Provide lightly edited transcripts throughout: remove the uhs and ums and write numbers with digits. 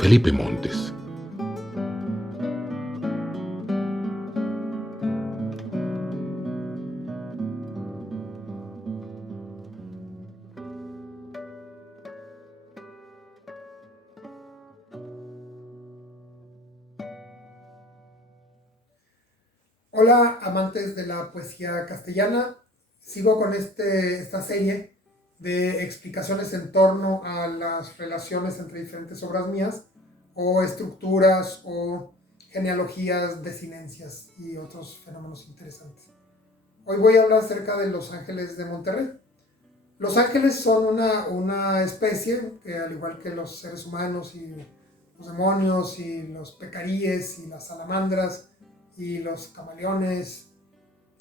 Felipe Montes. Hola, amantes de la poesía castellana. Sigo con esta serie de explicaciones en torno a las relaciones entre diferentes obras mías, o estructuras, o genealogías, desinencias y otros fenómenos interesantes. Hoy voy a hablar acerca de los ángeles de Monterrey. Los ángeles son una especie que, al igual que los seres humanos y los demonios y los pecaríes y las salamandras y los camaleones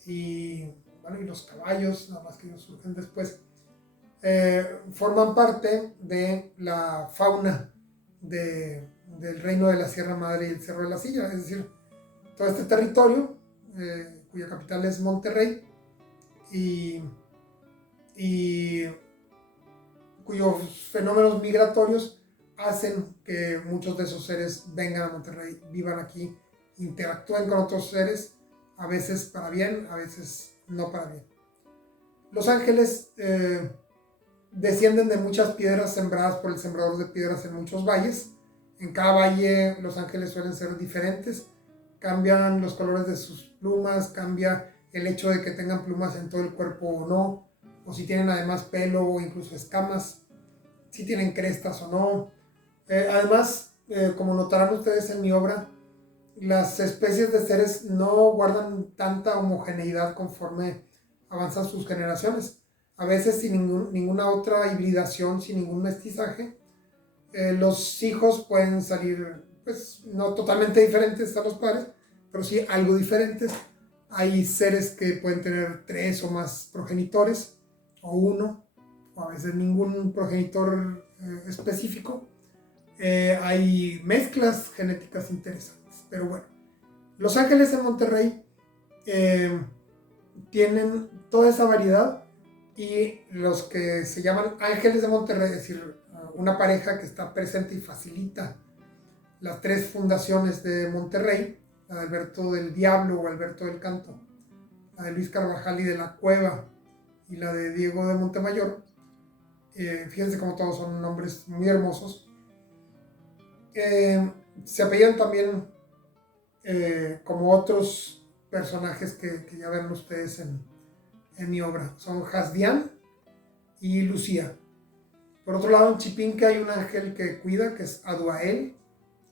y, bueno, y los caballos, nada más que ellos surgen después, forman parte de la fauna del reino de la Sierra Madre y el Cerro de la Silla, es decir, todo este territorio, cuya capital es Monterrey, y, y cuyos fenómenos migratorios hacen que muchos de esos seres vengan a Monterrey, vivan aquí, interactúen con otros seres, a veces para bien, a veces no para bien. Los ángeles descienden de muchas piedras sembradas por el sembrador de piedras en muchos valles. En cada valle los ángeles suelen ser diferentes, cambian los colores de sus plumas, cambia el hecho de que tengan plumas en todo el cuerpo o no, o si tienen además pelo o incluso escamas, si tienen crestas o no. Además, como notarán ustedes en mi obra, las especies de seres no guardan tanta homogeneidad conforme avanzan sus generaciones. A veces sin ninguna otra hibridación, sin ningún mestizaje, los hijos pueden salir, pues, no totalmente diferentes a los padres, pero sí algo diferentes. Hay seres que pueden tener 3 o más progenitores, o uno, o a veces ningún progenitor específico. Hay mezclas genéticas interesantes, pero bueno. Los ángeles en Monterrey tienen toda esa variedad, y los que se llaman ángeles de Monterrey, es decir, una pareja que está presente y facilita las 3 fundaciones de Monterrey, la de Alberto del Diablo o Alberto del Canto, la de Luis Carvajal y de la Cueva, y la de Diego de Montemayor. Fíjense cómo todos son nombres muy hermosos. Se apellidan también como otros personajes que ya ven ustedes en mi obra. Son Hasdián y Lucía. Por otro lado, en Chipinque hay un ángel que cuida, que es Aduael.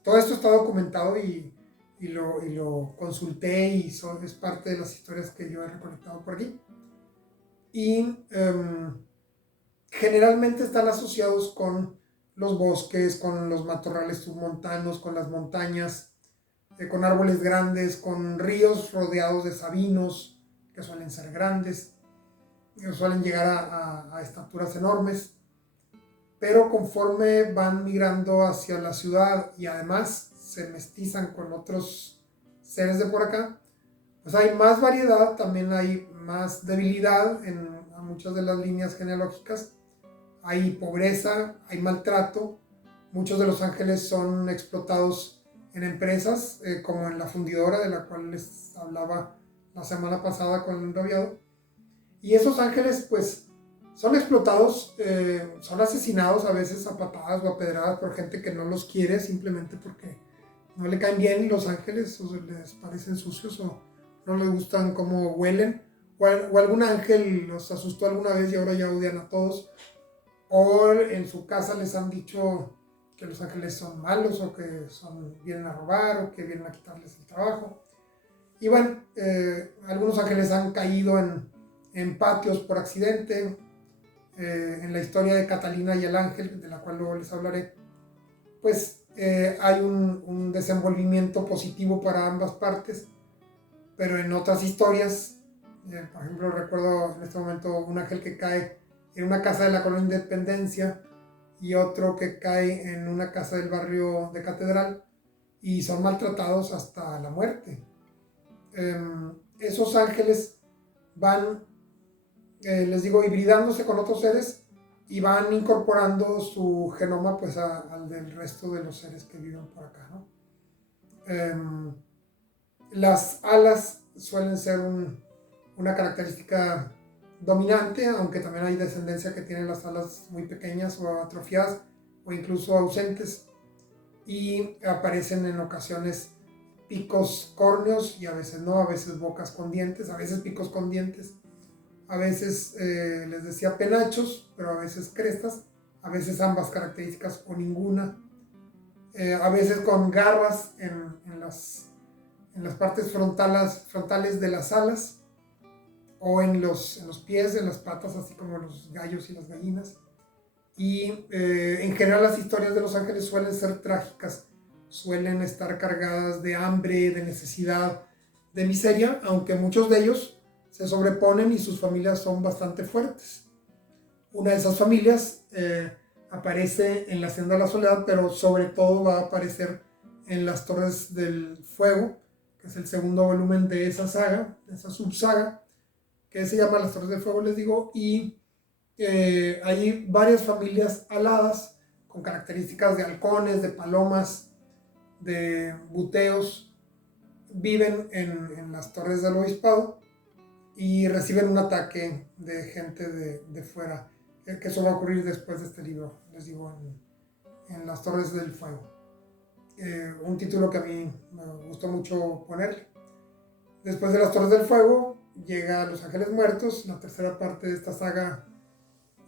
Todo esto está documentado y lo consulté, y es parte de las historias que yo he recolectado por aquí. Y generalmente están asociados con los bosques, con los matorrales submontanos, con las montañas, con árboles grandes, con ríos rodeados de sabinos, que suelen ser grandes, que suelen llegar a estaturas enormes. Pero conforme van migrando hacia la ciudad y además se mestizan con otros seres de por acá, pues hay más variedad, también hay más debilidad en muchas de las líneas genealógicas. Hay pobreza, hay maltrato. Muchos de los ángeles son explotados en empresas, como en la fundidora de la cual les hablaba la semana pasada con el enrabiado. Y esos ángeles pues son explotados, son asesinados a veces a patadas o a pedradas por gente que no los quiere, simplemente porque no le caen bien los ángeles, o les parecen sucios, o no les gustan cómo huelen, o algún ángel los asustó alguna vez y ahora ya odian a todos, o en su casa les han dicho que los ángeles son malos, o que vienen a robar, o que vienen a quitarles el trabajo. Y bueno, algunos ángeles han caído en patios por accidente. En la historia de Catalina y el ángel, de la cual luego les hablaré, pues hay un desenvolvimiento positivo para ambas partes. Pero en otras historias, por ejemplo, recuerdo en este momento un ángel que cae en una casa de la Colonia Independencia y otro que cae en una casa del barrio de Catedral, y son maltratados hasta la muerte. Esos ángeles van, les digo, hibridándose con otros seres, y van incorporando su genoma pues al del resto de los seres que viven por acá, ¿no? Las alas suelen ser una característica dominante, aunque también hay descendencia que tiene las alas muy pequeñas o atrofiadas o incluso ausentes, y aparecen en ocasiones picos córneos y a veces no, a veces bocas con dientes, a veces picos con dientes, a veces les decía penachos, pero a veces crestas, a veces ambas características o ninguna, a veces con garras en las partes frontales de las alas o en los pies, en las patas, así como los gallos y las gallinas. Y en general las historias de los ángeles suelen ser trágicas, suelen estar cargadas de hambre, de necesidad, de miseria, aunque muchos de ellos se sobreponen y sus familias son bastante fuertes. Una de esas familias aparece en la Senda de la Soledad, pero sobre todo va a aparecer en Las Torres del Fuego, que es el segundo volumen de esa saga, de esa subsaga, que se llama Las Torres del Fuego, les digo, y hay varias familias aladas con características de halcones, de palomas, de buteos, viven en las Torres del Obispado y reciben un ataque de gente de fuera, que eso va a ocurrir después de este libro, les digo, en Las Torres del Fuego. Un título que a mí me gustó mucho ponerle. Después de Las Torres del Fuego llega Los Ángeles Muertos, la tercera parte de esta saga,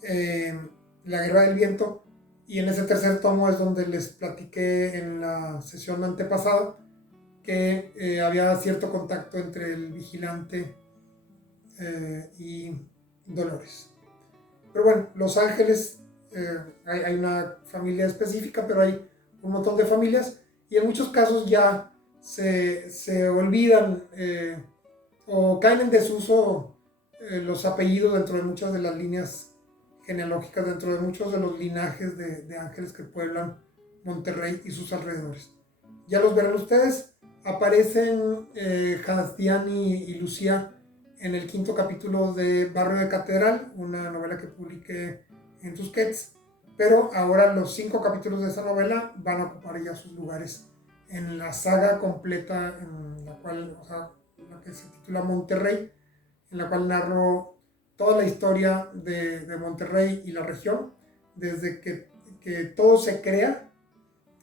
La Guerra del Viento, y en ese tercer tomo es donde les platiqué en la sesión antepasada que había cierto contacto entre el vigilante y Dolores. Pero bueno, Los Ángeles, hay una familia específica, pero hay un montón de familias y en muchos casos ya se olvidan o caen en desuso los apellidos dentro de muchas de las líneas genealógicas, dentro de muchos de los linajes de ángeles que pueblan Monterrey y sus alrededores. Ya los verán ustedes. Aparecen Hasdian y Lucía en el quinto capítulo de Barrio de Catedral, una novela que publiqué en Tusquets, pero ahora los 5 capítulos de esa novela van a ocupar ya sus lugares en la saga completa, en la cual, o sea, la que se titula Monterrey, en la cual narro toda la historia de Monterrey y la región, desde que todo se crea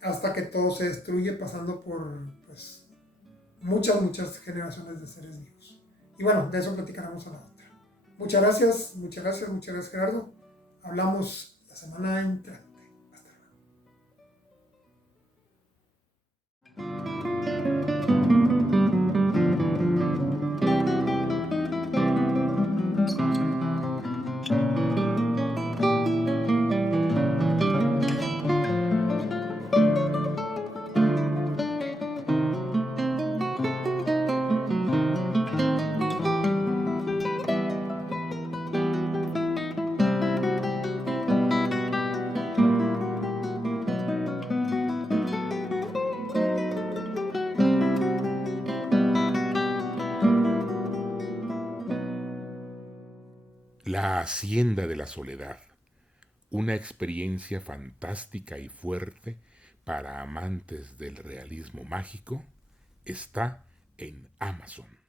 hasta que todo se destruye, pasando por pues, muchas generaciones de seres vivos. Y bueno, de eso platicaremos a la otra. Muchas gracias Gerardo. Hablamos la semana entrante. Hasta La Hacienda de la Soledad, una experiencia fantástica y fuerte para amantes del realismo mágico, está en Amazon.